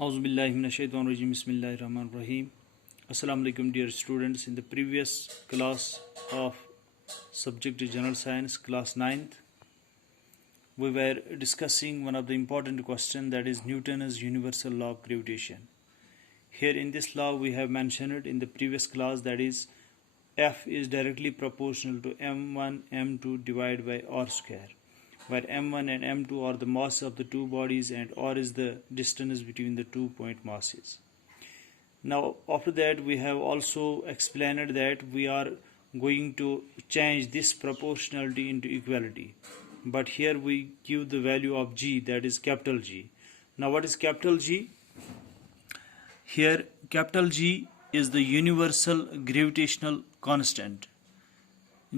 Auzubillahiminash-shaytanir-rajim. Bismillahir-rahmanir-rahim. Assalamu alaikum, dear students. In the previous class of subject General Science, class 9th, we were discussing one of the important questions, that is Newton's universal law of gravitation. Here in this law we have mentioned in the previous class, that is F is directly proportional to m1 m2 divided by r square, where m1 and m2 are the mass of the two bodies and r is the distance between the 2-point masses. Now after that we have also explained that we are going to change this proportionality into equality, but here we give the value of g, that is capital G. Now what is capital G? Here capital G is the universal gravitational constant.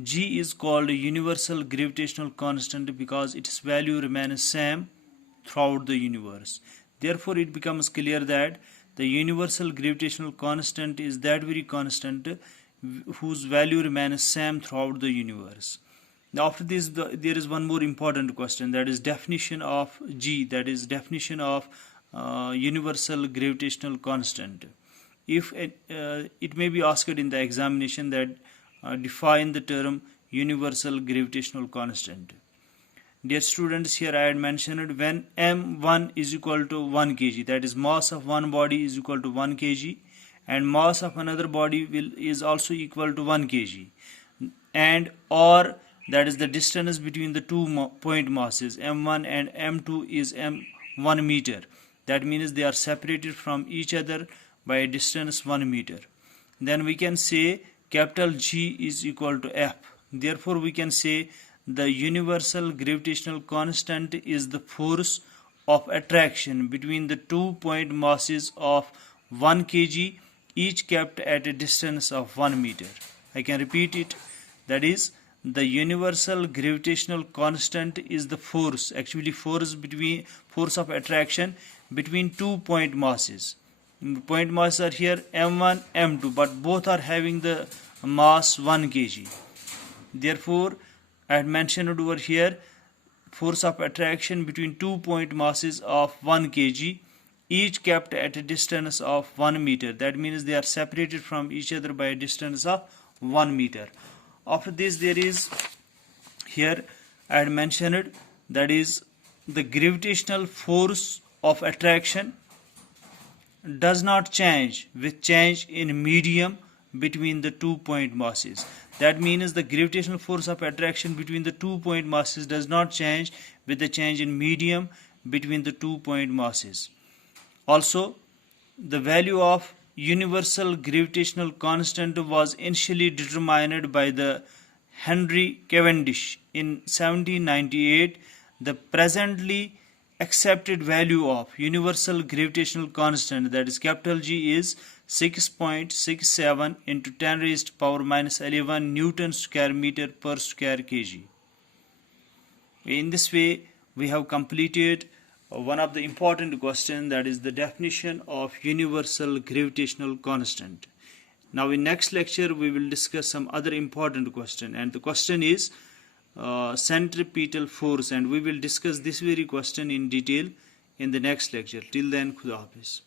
G is called a universal gravitational constant because its value remains same throughout the universe. Therefore it becomes clear that the universal gravitational constant is that very constant whose value remains same throughout the universe. Now after this there is one more important question, that is definition of G, that is definition of universal gravitational constant. If it may be asked in the examination that define the term universal gravitational constant. Dear students, here I had mentioned when m1 is equal to 1 kg, that is mass of one body is equal to 1 kg, and mass of another body is also equal to 1 kg, and or that is the distance between the point masses m1 and m2 is m1 meter. That means they are separated from each other by a distance 1 meter. Then we can say capital G is equal to F. Therefore we can say the universal gravitational constant is the force of attraction between the 2-point masses of 1 kg, each kept at a distance of 1 meter. I can repeat it, that is the universal gravitational constant is the force of attraction between 2-point masses. Point masses are here m1 m2, but both are having the mass 1 kg. Therefore I had mentioned over here force of attraction between 2-point masses of 1 kg, each kept at a distance of 1 meter. That means they are separated from each other by a distance of 1 meter. After this there is here I had mentioned, that is the gravitational force of attraction does not change with change in medium between the 2-point masses. That means the gravitational force of attraction between the 2-point masses does not change with the change in medium between the 2-point masses. Also, the value of universal gravitational constant was initially determined by the Henry Cavendish in 1798. The presently accepted value of universal gravitational constant, that is capital G, is 6.67 into 10 raised to power minus 11 Newton square meter per square kg. In this way we have completed one of the important questions, that is the definition of universal gravitational constant. Now in next lecture we will discuss some other important question, and the question is centripetal force, and we will discuss this very question in detail in the next lecture. Till then, Khuda Hafiz.